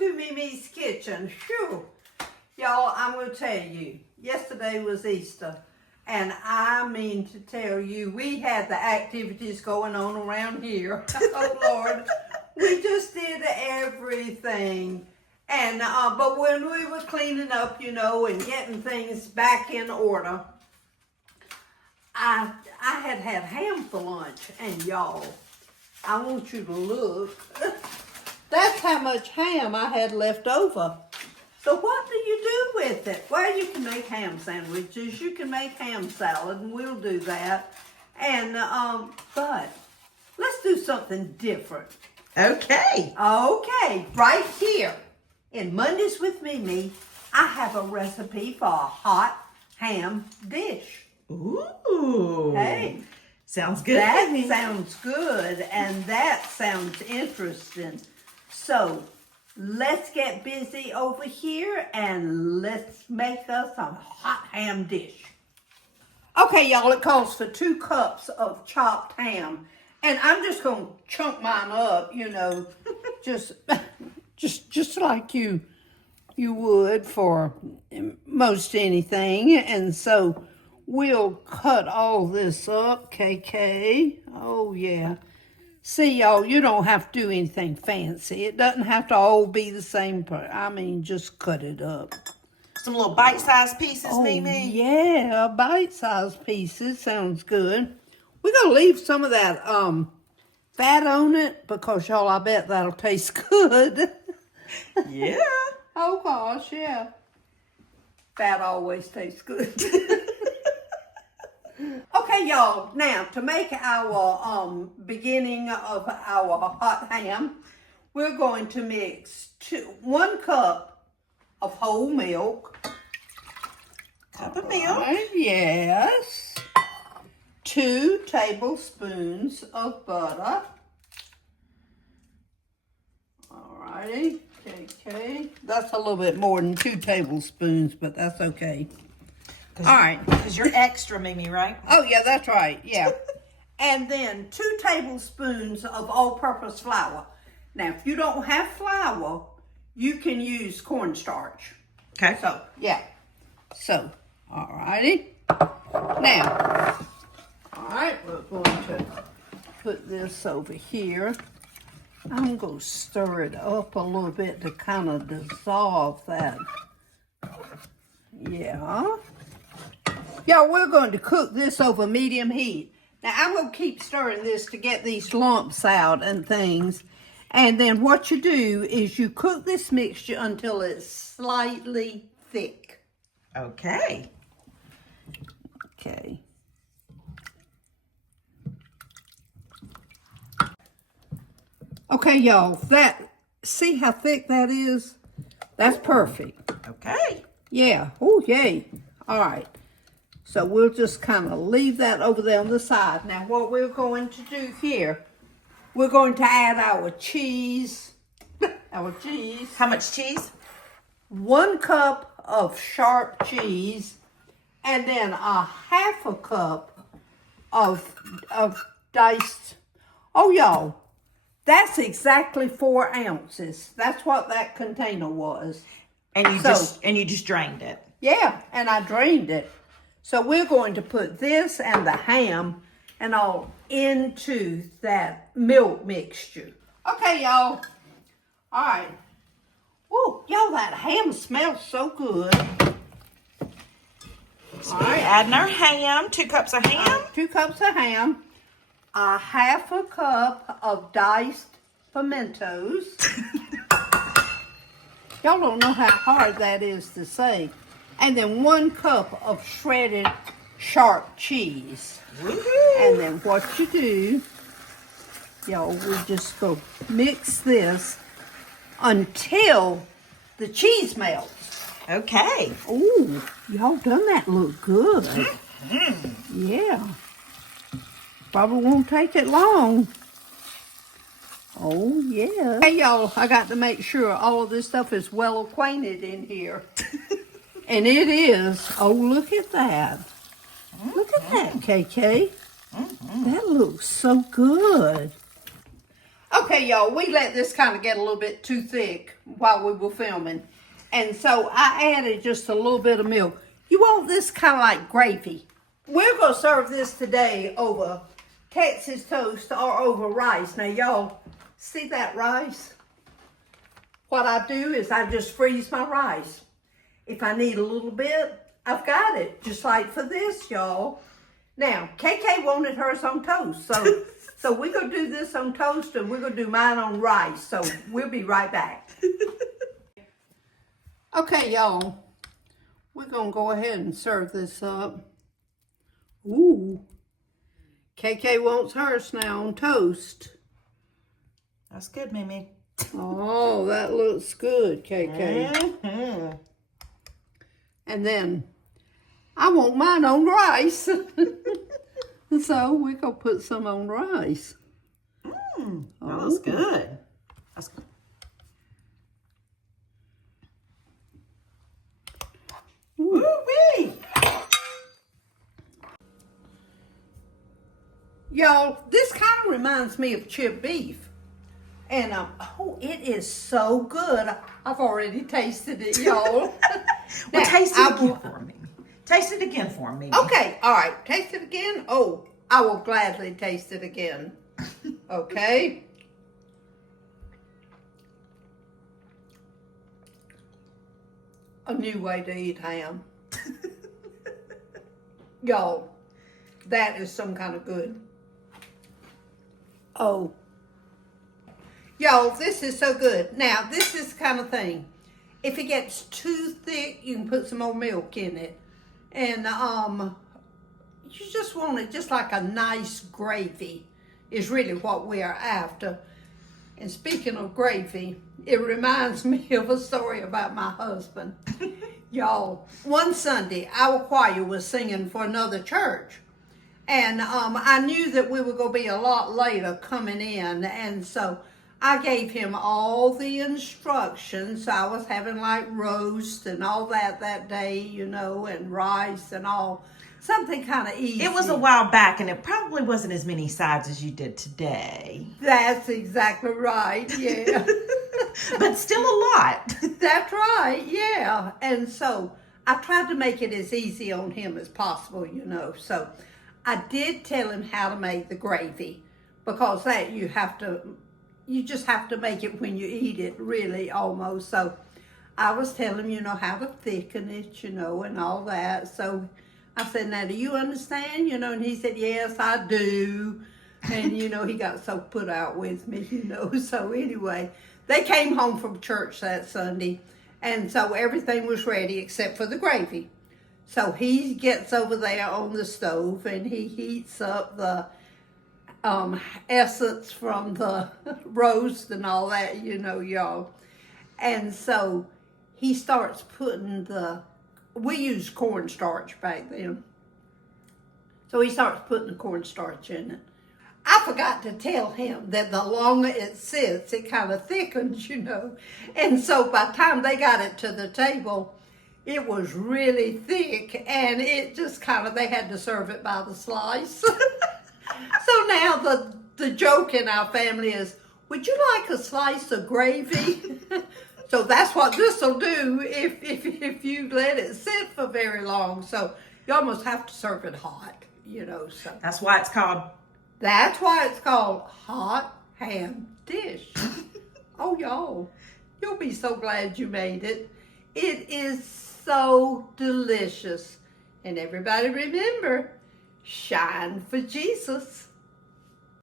to MeMe's kitchen. Phew. Y'all, I'm going to tell you, yesterday was Easter. And I mean to tell you, we had the activities going on around here. Oh, Lord. We just did everything. And, but when we were cleaning up, you know, and getting things back in order, I had ham for lunch. And y'all, I want you to look. That's how much ham I had left over. So what do you do with it? Well, you can make ham sandwiches. You can make ham salad, and we'll do that. And, but let's do something different. Okay. Okay, right here in Mondays with Mimi, I have a recipe for a hot ham dish. Ooh. Hey. Sounds good. That sounds good, and that sounds interesting. So, let's get busy over here and let's make us a hot ham dish. Okay, y'all, it calls for 2 cups of chopped ham. And I'm just going to chunk mine up, you know, just like you would for most anything. And so we'll cut all this up, KK. Oh, yeah. See, y'all, you don't have to do anything fancy. It doesn't have to all be the same. I mean, just cut it up. Some little bite-sized pieces, Mimi. Yeah, bite-sized pieces. Sounds good. We're going to leave some of that fat on it because, y'all, I bet that'll taste good. Yeah. Oh, gosh, yeah. Fat always tastes good. Okay, y'all, now to make our beginning of our hot ham, we're going to mix 1 cup of whole milk. Cup of milk. Right, yes. 2 tablespoons of butter. Alrighty, okay. That's a little bit more than 2 tablespoons, but that's okay. All right. Because you're extra, Mimi, right? Oh, yeah, that's right. Yeah. And then 2 tablespoons of all-purpose flour. Now, if you don't have flour, you can use cornstarch. Okay. So, yeah. So, all righty. Now, all right, we're going to put this over here. I'm going to stir it up a little bit to kind of dissolve that. Yeah. Y'all, we're going to cook this over medium heat. Now, I'm going to keep stirring this to get these lumps out and things. And then what you do is you cook this mixture until it's slightly thick. Okay. Okay. Okay, y'all, see how thick that is? That's perfect. Okay. Yeah. Oh, yay. All right. So we'll just kind of leave that over there on the side. Now what we're going to do here, we're going to add our cheese. Our cheese. How much cheese? 1 cup of sharp cheese. And then a 1/2 cup of diced. Oh, y'all, that's exactly 4 ounces. That's what that container was. And you just drained it. Yeah, and I drained it. So we're going to put this and the ham and all into that milk mixture. Okay, y'all. All right. Ooh, y'all, that ham smells so good. So all right, adding our ham, 2 cups of ham. 2 cups of ham. A 1/2 cup of diced pimentos. Y'all don't know how hard that is to say. And then 1 cup of shredded sharp cheese. Woohoo! And then what you do, y'all, we just go mix this until the cheese melts. Okay. Ooh, y'all done that look good. Yeah. Probably won't take it long. Oh, yeah. Hey, y'all, I got to make sure all of this stuff is well acquainted in here. And it is. Oh, look at that. Look at that, KK. That looks so good. Okay, y'all, we let this kind of get a little bit too thick while we were filming. And so I added just a little bit of milk. You want this kind of like gravy. We're going to serve this today over Texas toast or over rice. Now, y'all, see that rice? What I do is I just freeze my rice. If I need a little bit, I've got it. Just like for this, y'all. Now, KK wanted hers on toast. So we're going to do this on toast and we're going to do mine on rice. So we'll be right back. Okay, y'all. We're going to go ahead and serve this up. Ooh. KK wants hers now on toast. That's good, Mimi. Oh, that looks good, KK. Mm-hmm. And then I want mine on rice. So we're going to put some on rice. That looks good. That's good. Woo-wee! Y'all, this kind of reminds me of chipped beef. And, oh, it is so good. I've already tasted it, y'all. Well, taste it again for me. Taste it again for me. Okay, all right. Taste it again? Oh, I will gladly taste it again. Okay. A new way to eat ham. Y'all, that is some kind of good. Oh. Y'all, this is so good. Now, this is the kind of thing. If it gets too thick, you can put some more milk in it. And you just want it just like a nice gravy is really what we are after. And speaking of gravy, it reminds me of a story about my husband. Y'all, one Sunday, our choir was singing for another church. And I knew that we were going to be a lot later coming in. And so I gave him all the instructions. I was having like roast and all that day, you know, and rice and all. Something kind of easy. It was a while back, and it probably wasn't as many sides as you did today. That's exactly right, yeah. But still a lot. That's right, yeah. And so I tried to make it as easy on him as possible, you know. So I did tell him how to make the gravy, because that you just have to make it when you eat it, really, almost. So I was telling him, you know, how to thicken it, you know, and all that. So I said, now, do you understand? You know, and he said, yes, I do. And, you know, he got so put out with me, you know. So anyway, they came home from church that Sunday. And so everything was ready except for the gravy. So he gets over there on the stove and he heats up the essence from the roast and all that, you know, y'all. And so he starts putting we used cornstarch back then. So he starts putting the cornstarch in it. I forgot to tell him that the longer it sits, it kind of thickens, you know. And so by the time they got it to the table, it was really thick, and it just kind of, they had to serve it by the slice. So now the joke in our family is, would you like a slice of gravy? So that's what this will do if you let it sit for very long. So you almost have to serve it hot, you know. So That's why it's called hot ham dish. Oh, y'all, you'll be so glad you made it. It is so delicious. And everybody remember, shine for Jesus.